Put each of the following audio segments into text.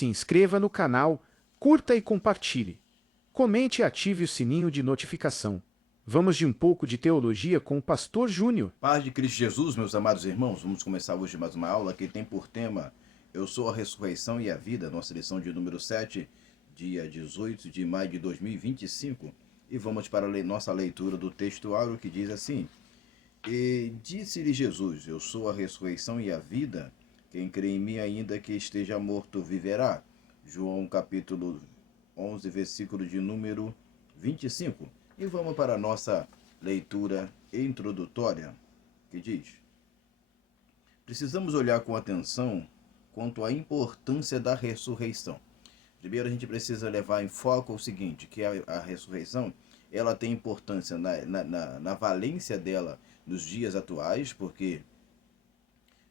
se inscreva no canal, curta e compartilhe. Comente e ative o sininho de notificação. Vamos de um pouco de teologia com o Pastor Júnior. Paz de Cristo Jesus, meus amados irmãos. Vamos começar hoje mais uma aula que tem por tema Eu sou a ressurreição e a vida, nossa lição de número 7, dia 18 de maio de 2025. E vamos para a nossa leitura do texto áureo que diz assim: E disse-lhe Jesus, eu sou a ressurreição e a vida, quem crê em mim ainda que esteja morto viverá. João capítulo 11, versículo de número 25. E vamos para a nossa leitura introdutória, que diz: Precisamos olhar com atenção quanto à importância da ressurreição. Primeiro a gente precisa levar em foco o seguinte, que a ressurreição ela tem importância na valência dela nos dias atuais, porque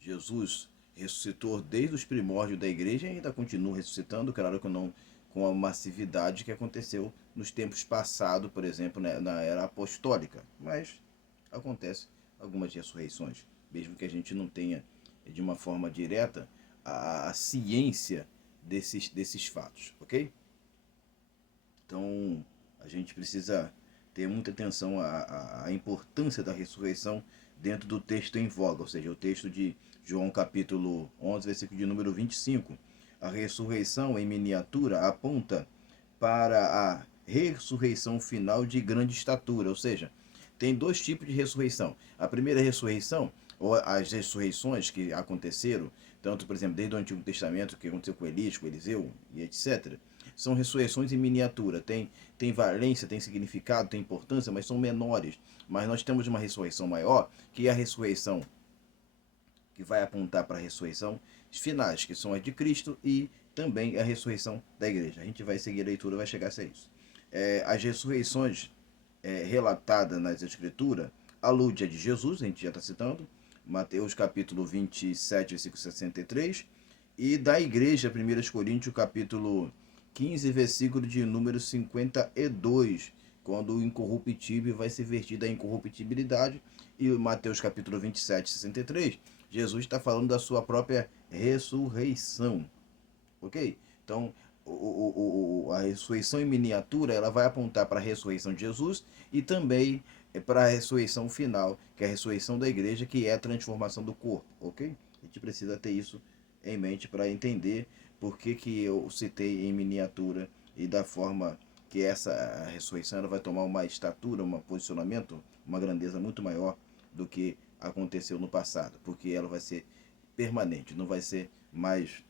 Jesus ressuscitou desde os primórdios da igreja e ainda continua ressuscitando, claro que não com a massividade que aconteceu nos tempos passados, por exemplo, na era apostólica, mas acontece algumas ressurreições, mesmo que a gente não tenha de uma forma direta a ciência desses fatos, ok? Então a gente precisa ter muita atenção à importância da ressurreição dentro do texto em voga, ou seja, o texto de João capítulo 11, versículo de número 25. A ressurreição em miniatura aponta para a ressurreição final de grande estatura, ou seja, tem dois tipos de ressurreição. A primeira ressurreição, ou as ressurreições que aconteceram, tanto, por exemplo, desde o Antigo Testamento, que aconteceu com Elias, com Eliseu e etc., são ressurreições em miniatura. Tem valência, tem significado, tem importância, mas são menores. Mas nós temos uma ressurreição maior, que é a ressurreição que vai apontar para a ressurreição finais, que são as de Cristo e também a ressurreição da igreja. A gente vai seguir a leitura, vai chegar a isso. As ressurreições relatadas nas Escrituras alude a de Jesus, a gente já está citando, Mateus capítulo 27, versículo 63, e da igreja, 1 Coríntios capítulo 15, versículo de número 52, quando o incorruptível vai se vestir da incorruptibilidade, e Mateus capítulo 27, 63, Jesus está falando da sua própria ressurreição, ok? Então, a ressurreição em miniatura ela vai apontar para a ressurreição de Jesus e também para a ressurreição final, que é a ressurreição da igreja, que é a transformação do corpo, ok? A gente precisa ter isso em mente para entender por que eu citei em miniatura e da forma que essa ressurreição ela vai tomar uma estatura, um posicionamento, uma grandeza muito maior do que aconteceu no passado, porque ela vai ser permanente, não vai ser mais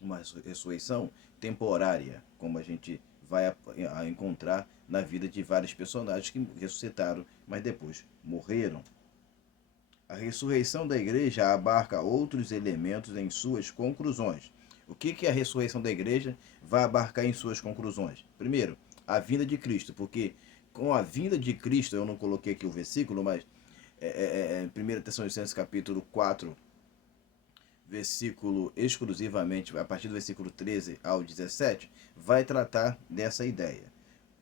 uma ressurreição temporária, como a gente vai encontrar na vida de vários personagens que ressuscitaram, mas depois morreram. A ressurreição da igreja abarca outros elementos em suas conclusões. O que a ressurreição da igreja vai abarcar em suas conclusões? Primeiro, a vinda de Cristo, porque com a vinda de Cristo, eu não coloquei aqui o versículo, mas 1 Tessalonicenses capítulo 4, versículo exclusivamente, a partir do versículo 13 ao 17, vai tratar dessa ideia.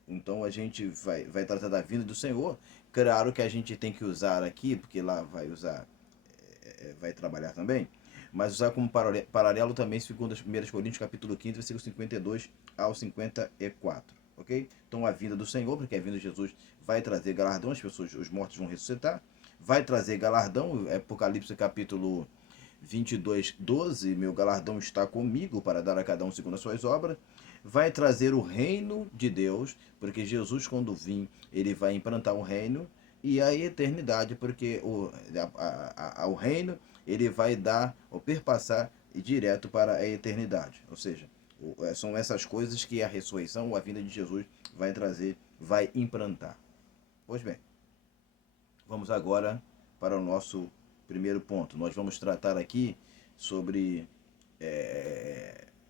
Então a gente vai tratar da vinda do Senhor. Claro que a gente tem que usar aqui, porque lá vai usar, vai trabalhar também, mas usar como paralelo também segundo as 1 Coríntios capítulo 15, versículo 52 ao 54. Ok? Então a vinda do Senhor, porque a vinda de Jesus vai trazer galardão, as pessoas, os mortos vão ressuscitar, vai trazer galardão, Apocalipse capítulo 22, 12, meu galardão está comigo para dar a cada um segundo as suas obras. Vai trazer o reino de Deus, porque Jesus, quando vir, ele vai implantar o reino, e a eternidade, porque o reino ele vai dar ou perpassar direto para a eternidade. Ou seja, são essas coisas que a ressurreição, a vinda de Jesus, vai trazer, vai implantar. Pois bem, vamos agora para o nosso primeiro ponto. Nós vamos tratar aqui sobre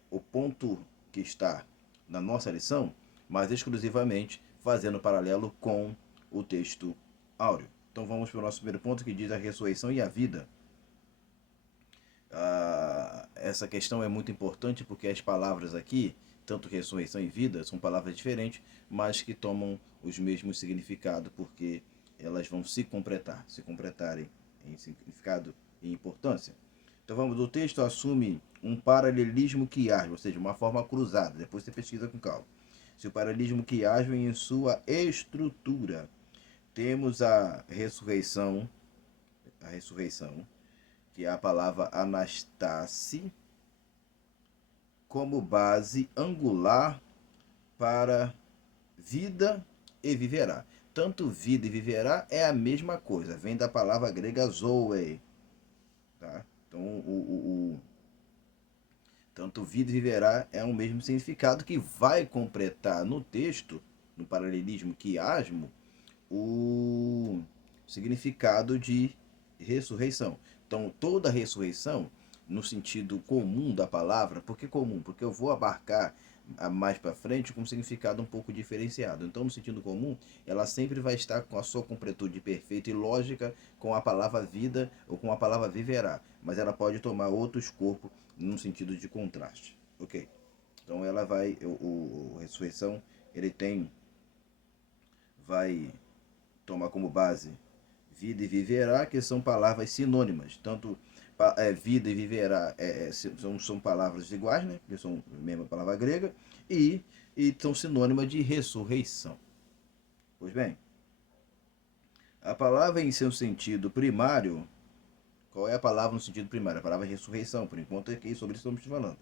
o ponto que está na nossa lição, mas exclusivamente fazendo paralelo com o texto áureo. Então vamos para o nosso primeiro ponto que diz a ressurreição e a vida. Essa questão é muito importante porque as palavras aqui, tanto ressurreição e vida, são palavras diferentes, mas que tomam os mesmos significados porque elas vão se completarem em significado e importância. Então vamos, o texto assume um paralelismo quiasmo, ou seja, uma forma cruzada. Depois você pesquisa com calma. Se o paralelismo quiasmo em sua estrutura. Temos a ressurreição, que é a palavra anastase, como base angular para vida e viverá. Tanto vida e viverá é a mesma coisa, vem da palavra grega zoe. Tá? Então, tanto vida e viverá é o mesmo significado que vai completar no texto, no paralelismo quiasmo, o significado de ressurreição. Então, toda ressurreição, no sentido comum da palavra, por que comum? Porque eu vou abarcar mais para frente com um significado um pouco diferenciado. Então, no sentido comum, ela sempre vai estar com a sua completude perfeita e lógica com a palavra vida ou com a palavra viverá, mas ela pode tomar outros corpos no sentido de contraste. Ok? Então, ela vai, o ressurreição, ele vai tomar como base vida e viverá, que são palavras sinônimas. Tanto vida e viverá são palavras iguais, né? Que são a mesma palavra grega, e são sinônimas de ressurreição. Pois bem, a palavra em seu sentido primário, qual é a palavra no sentido primário? A palavra ressurreição, por enquanto é que sobre isso estamos falando.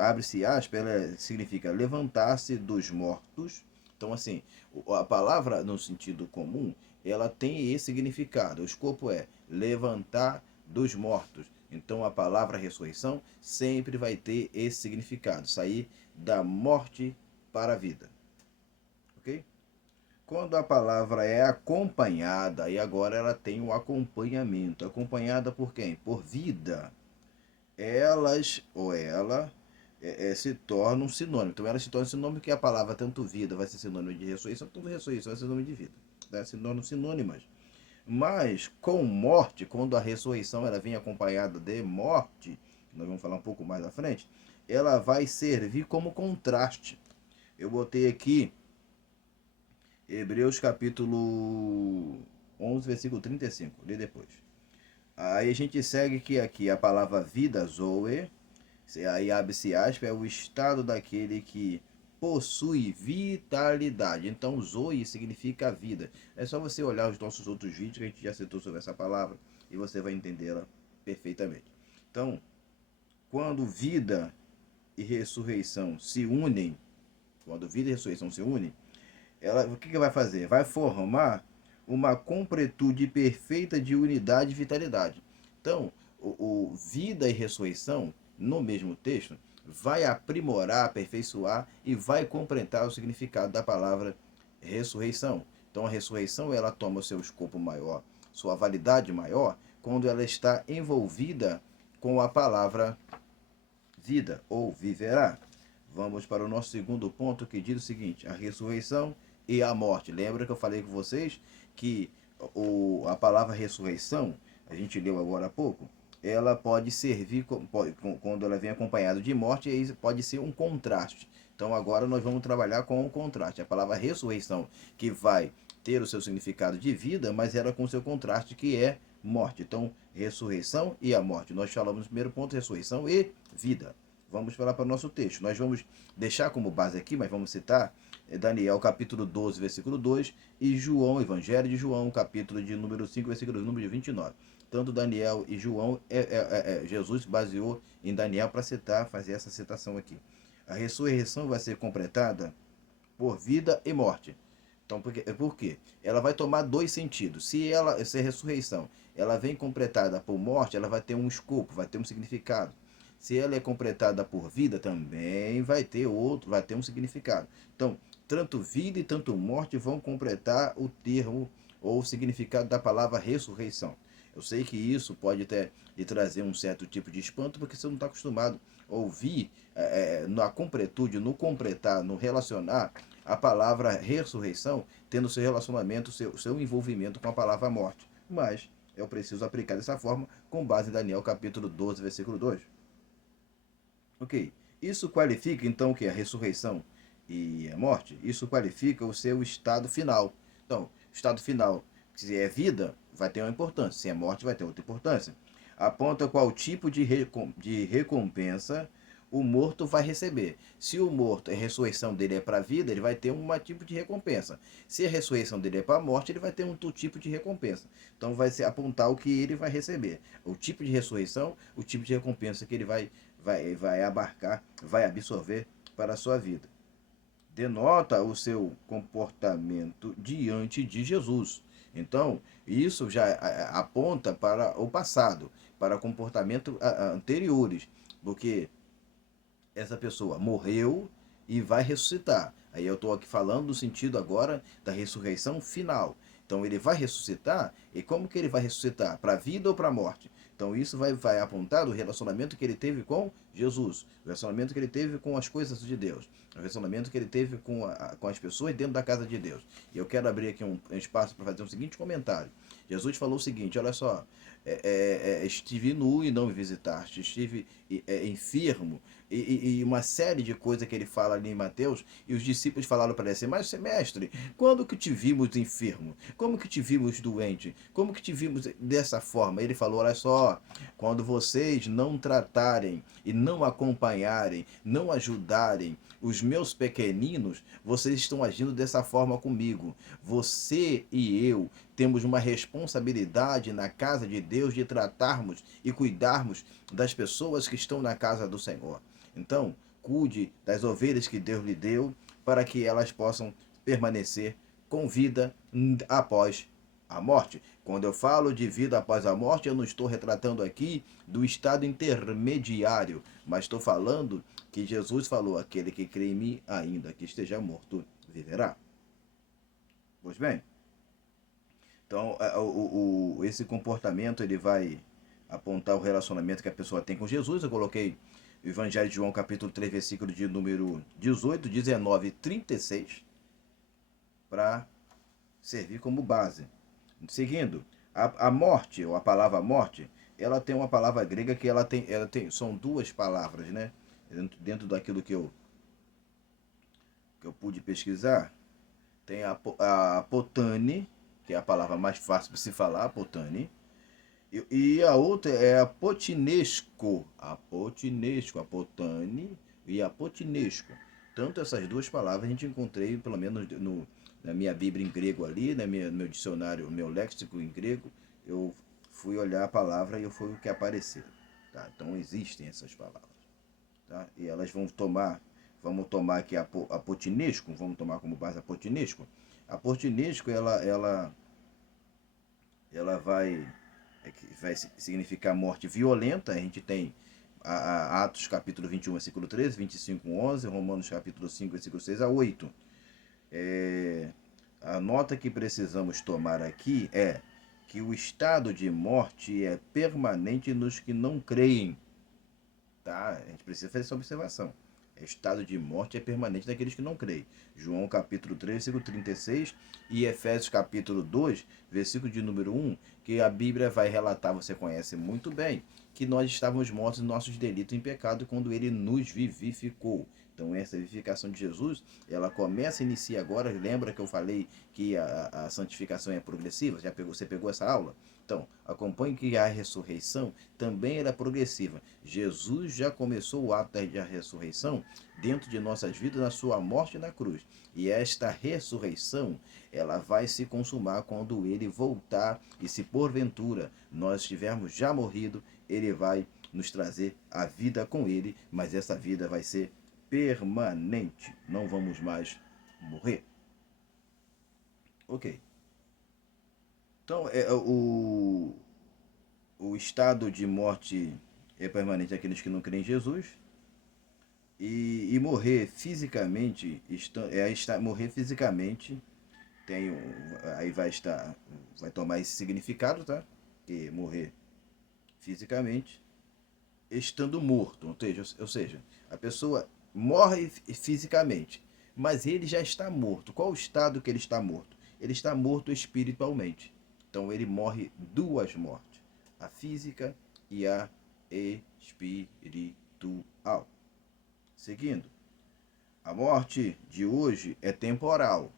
Abre-se aspas, ela significa levantar-se dos mortos. Então, assim, a palavra no sentido comum, ela tem esse significado. O escopo é levantar dos mortos. Então, a palavra ressurreição sempre vai ter esse significado, sair da morte para a vida. Ok? Quando a palavra é acompanhada, e agora ela tem um acompanhamento. Acompanhada por quem? Por vida. Elas ou ela se tornam sinônimo. Então elas se tornam sinônimo que a palavra tanto vida vai ser sinônimo de ressurreição, tanto ressurreição vai ser sinônimo de vida. Né? Se tornam sinônimas. Mas com morte, quando a ressurreição ela vem acompanhada de morte, nós vamos falar um pouco mais à frente, ela vai servir como contraste. Eu botei aqui Hebreus capítulo 11, versículo 35. Lê depois. Aí a gente segue que aqui a palavra vida, zoe, aí abre-se aspas, é o estado daquele que possui vitalidade. Então, zoe significa vida. É só você olhar os nossos outros vídeos que a gente já citou sobre essa palavra e você vai entendê-la perfeitamente. Então, quando vida e ressurreição se unem, quando vida e ressurreição se unem, o que vai fazer? Vai formar uma completude perfeita de unidade e vitalidade. Então, o vida e ressurreição, no mesmo texto, vai aprimorar, aperfeiçoar e vai completar o significado da palavra ressurreição. Então, a ressurreição ela toma o seu escopo maior, sua validade maior, quando ela está envolvida com a palavra vida ou viverá. Vamos para o nosso segundo ponto que diz o seguinte: a ressurreição e a morte. Lembra que eu falei com vocês que a palavra ressurreição, a gente leu agora há pouco, ela pode servir, quando ela vem acompanhada de morte, aí pode ser um contraste. Então agora nós vamos trabalhar com o contraste. A palavra ressurreição, que vai ter o seu significado de vida, mas ela com o seu contraste, que é morte. Então, ressurreição e a morte. Nós falamos no primeiro ponto, ressurreição e vida. Vamos falar para o nosso texto. Nós vamos deixar como base aqui, mas vamos citar Daniel capítulo 12, versículo 2 e João, Evangelho de João, capítulo de número 5, versículo número 29. Tanto Daniel e João, Jesus baseou em Daniel para fazer essa citação aqui. A ressurreição vai ser completada por vida e morte. Então, por quê? Ela vai tomar dois sentidos. Se a ressurreição ela vem completada por morte, ela vai ter um escopo, vai ter um significado. Se ela é completada por vida, também vai ter um significado. Então, tanto vida e tanto morte vão completar o termo ou o significado da palavra ressurreição. Eu sei que isso pode até lhe trazer um certo tipo de espanto, porque você não está acostumado a ouvir na completude, no completar, no relacionar a palavra ressurreição, tendo seu relacionamento, seu envolvimento com a palavra morte. Mas eu preciso aplicar dessa forma com base em Daniel capítulo 12, versículo 2. Ok. Isso qualifica então que a ressurreição e a morte, isso qualifica o seu estado final. Então, estado final, se é vida, vai ter uma importância, se é morte, vai ter outra importância. aponta qual tipo de recompensa o morto vai receber. Se o morto, a ressurreição dele é para a vida, ele vai ter um tipo de recompensa. Se a ressurreição dele é para a morte, ele vai ter um outro tipo de recompensa. Então vai se apontar o que ele vai receber. O tipo de ressurreição, o tipo de recompensa que ele vai abarcar, vai absorver para a sua vida. Denota o seu comportamento diante de Jesus. Então, isso já aponta para o passado, para comportamentos anteriores, porque essa pessoa morreu e vai ressuscitar. Aí eu estou aqui falando no sentido agora da ressurreição final. Então ele vai ressuscitar, e como que ele vai ressuscitar? Para a vida ou para a morte? Então isso vai apontar o relacionamento que ele teve com Jesus, o relacionamento que ele teve com as coisas de Deus, o relacionamento que ele teve com as pessoas dentro da casa de Deus. E eu quero abrir aqui um espaço para fazer o seguinte comentário. Jesus falou o seguinte, olha só, estive nu e não me visitaste, estive enfermo, e uma série de coisas que ele fala ali em Mateus, e os discípulos falaram para ele assim, mas mestre, quando que te vimos enfermo? Como que te vimos doente? Como que te vimos dessa forma? Ele falou, olha só, quando vocês não tratarem e não acompanharem, não ajudarem os meus pequeninos, vocês estão agindo dessa forma comigo. Você e eu temos uma responsabilidade na casa de Deus de tratarmos e cuidarmos das pessoas que estão na casa do Senhor. Então, cuide das ovelhas que Deus lhe deu para que elas possam permanecer com vida após a morte. Quando eu falo de vida após a morte, eu não estou retratando aqui do estado intermediário, mas estou falando que Jesus falou, aquele que crê em mim, ainda que esteja morto, viverá. Pois bem, então esse comportamento ele vai apontar o relacionamento que a pessoa tem com Jesus. Eu coloquei o Evangelho de João, capítulo 3, versículo de número 18, 19 e 36, para servir como base. Seguindo, a morte, ou a palavra morte, ela tem uma palavra grega que são duas palavras, né? Dentro daquilo que eu pude pesquisar, tem a apotane, que é a palavra mais fácil de se falar, apotane, e a outra é apotinesco, apotane e apotinesco. Tanto essas duas palavras a gente encontrei, pelo menos na minha Bíblia em grego ali, no meu dicionário, no meu léxico em grego, eu fui olhar a palavra e foi o que apareceu. Tá? Então existem essas palavras. Tá? E elas vamos tomar aqui apotinesco, vamos tomar como base apotinesco. Apotinesco, ela vai significar morte violenta. A gente tem Atos capítulo 21, versículo 13, 25, 11, Romanos capítulo 5, versículo 6 a 8. A nota que precisamos tomar aqui é que o estado de morte é permanente nos que não creem. Tá? A gente precisa fazer essa observação. O estado de morte é permanente daqueles que não creem. João capítulo 3, versículo 36 e Efésios capítulo 2, versículo de número 1, que a Bíblia vai relatar, você conhece muito bem, que nós estávamos mortos em nossos delitos e em pecado quando ele nos vivificou. Então essa vivificação de Jesus, ela começa e inicia agora. Lembra que eu falei que a santificação é progressiva? Você pegou essa aula? Então, acompanhe que a ressurreição também era progressiva. Jesus já começou o ato da ressurreição dentro de nossas vidas na sua morte na cruz. E esta ressurreição, ela vai se consumar quando ele voltar, e se porventura nós tivermos já morrido, ele vai nos trazer a vida com ele, mas essa vida vai ser permanente. Não vamos mais morrer. Ok. Então, o estado de morte é permanente àqueles que não creem em Jesus. E morrer fisicamente, morrer fisicamente, aí vai tomar esse significado, tá? Que morrer fisicamente, estando morto, ou seja, a pessoa morre fisicamente, mas ele já está morto. Qual o estado que ele está morto? Ele está morto espiritualmente. Então ele morre duas mortes, a física e a espiritual. Seguindo, a morte de hoje é temporal,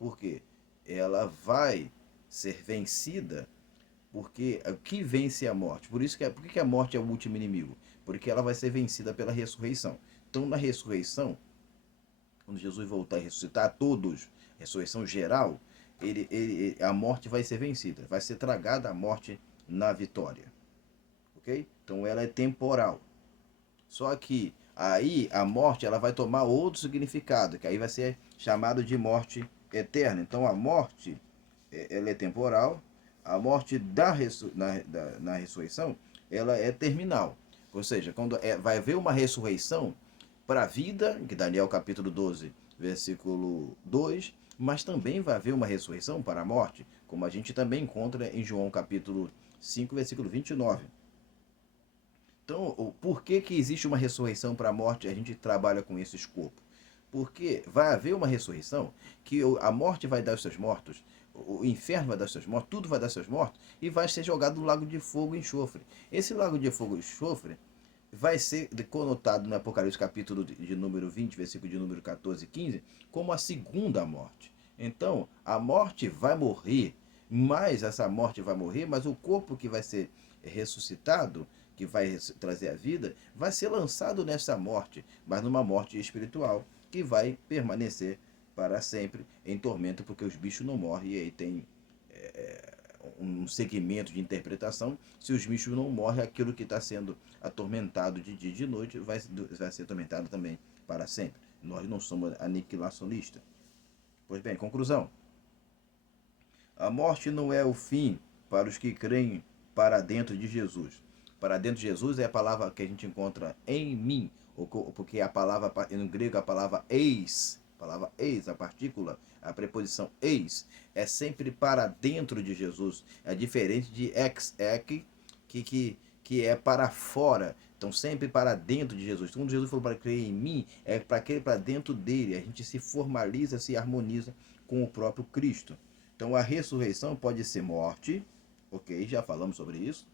porque ela vai ser vencida Porque o que vence a morte? Por que a morte é o último inimigo? Porque ela vai ser vencida pela ressurreição. Então, na ressurreição, quando Jesus voltar e ressuscitar a todos, ressurreição geral, a morte vai ser vencida, vai ser tragada a morte na vitória. Ok? Então ela é temporal. Só que aí a morte ela vai tomar outro significado, que aí vai ser chamado de morte eterna. Então a morte ela é temporal, a morte na ressurreição ela é terminal. Ou seja, quando vai haver uma ressurreição para a vida, que Daniel capítulo 12, versículo 2, mas também vai haver uma ressurreição para a morte, como a gente também encontra em João capítulo 5, versículo 29. Então, por que existe uma ressurreição para a morte e a gente trabalha com esse escopo? Porque vai haver uma ressurreição que a morte vai dar os seus mortos, o inferno vai dar os seus mortos, tudo vai dar os seus mortos e vai ser jogado no lago de fogo e enxofre. Esse lago de fogo e enxofre vai ser conotado no Apocalipse capítulo de número 20, versículo de número 14 e 15, como a segunda morte. Então, a morte vai morrer, mas essa morte vai morrer, mas o corpo que vai ser ressuscitado, que vai trazer a vida, vai ser lançado nessa morte, mas numa morte espiritual, que vai permanecer para sempre em tormento, porque os bichos não morrem, e aí tem um segmento de interpretação. Se os bichos não morrem, aquilo que está sendo atormentado de dia e de noite vai ser atormentado também para sempre. Nós não somos aniquilacionistas. Pois bem, conclusão. A morte não é o fim para os que creem para dentro de Jesus. Para dentro de Jesus é a palavra que a gente encontra em mim, porque a palavra, no grego, a palavra eis, a partícula, a preposição eis, é sempre para dentro de Jesus. É diferente de ek, que é para fora. Então, sempre para dentro de Jesus. Quando Jesus falou para crer em mim, é para crer para dentro dele. A gente se formaliza, se harmoniza com o próprio Cristo. Então, a ressurreição pode ser morte, ok? Já falamos sobre isso.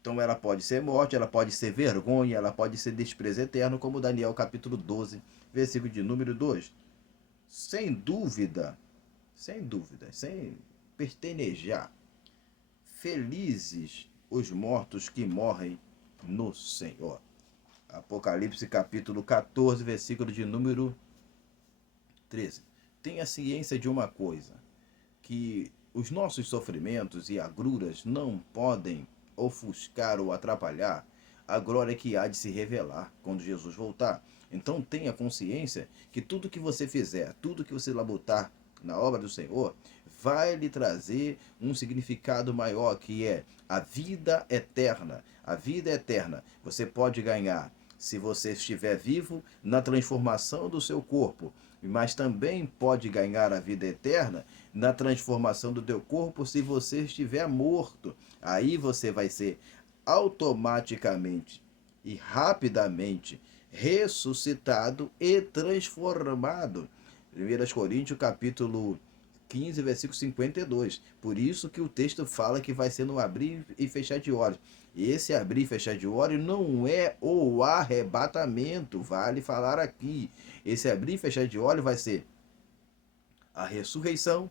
Então, ela pode ser morte, ela pode ser vergonha, ela pode ser desprezo eterno, como Daniel capítulo 12, versículo de número 2. Sem dúvida, sem pertenejar, felizes os mortos que morrem no Senhor. Apocalipse capítulo 14, versículo de número 13. Tenha ciência de uma coisa, que os nossos sofrimentos e agruras não podem ofuscar ou atrapalhar a glória que há de se revelar quando Jesus voltar. Então tenha consciência que tudo que você fizer, tudo que você labutar na obra do Senhor, vai lhe trazer um significado maior, que é a vida eterna. A vida eterna você pode ganhar se você estiver vivo na transformação do seu corpo, mas também pode ganhar a vida eterna na transformação do teu corpo se você estiver morto. Aí você vai ser automaticamente e rapidamente ressuscitado e transformado. 1 Coríntios capítulo 15, versículo 52. Por isso que o texto fala que vai ser no abrir e fechar de olhos. E esse abrir e fechar de olhos não é o arrebatamento, vale falar aqui. Esse abrir e fechar de olhos vai ser a ressurreição,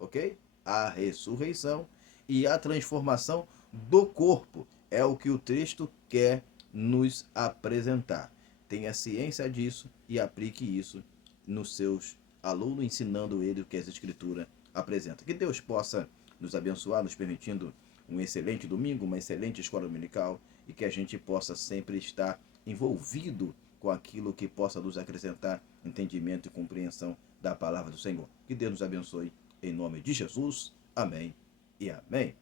ok? A ressurreição e a transformação do corpo. É o que o texto quer nos apresentar. Tenha ciência disso e aplique isso nos seus alunos, ensinando ele o que as Escrituras apresentam. Que Deus possa nos abençoar, nos permitindo um excelente domingo, uma excelente escola dominical, e que a gente possa sempre estar envolvido com aquilo que possa nos acrescentar entendimento e compreensão da palavra do Senhor. Que Deus nos abençoe, em nome de Jesus. Amém e amém.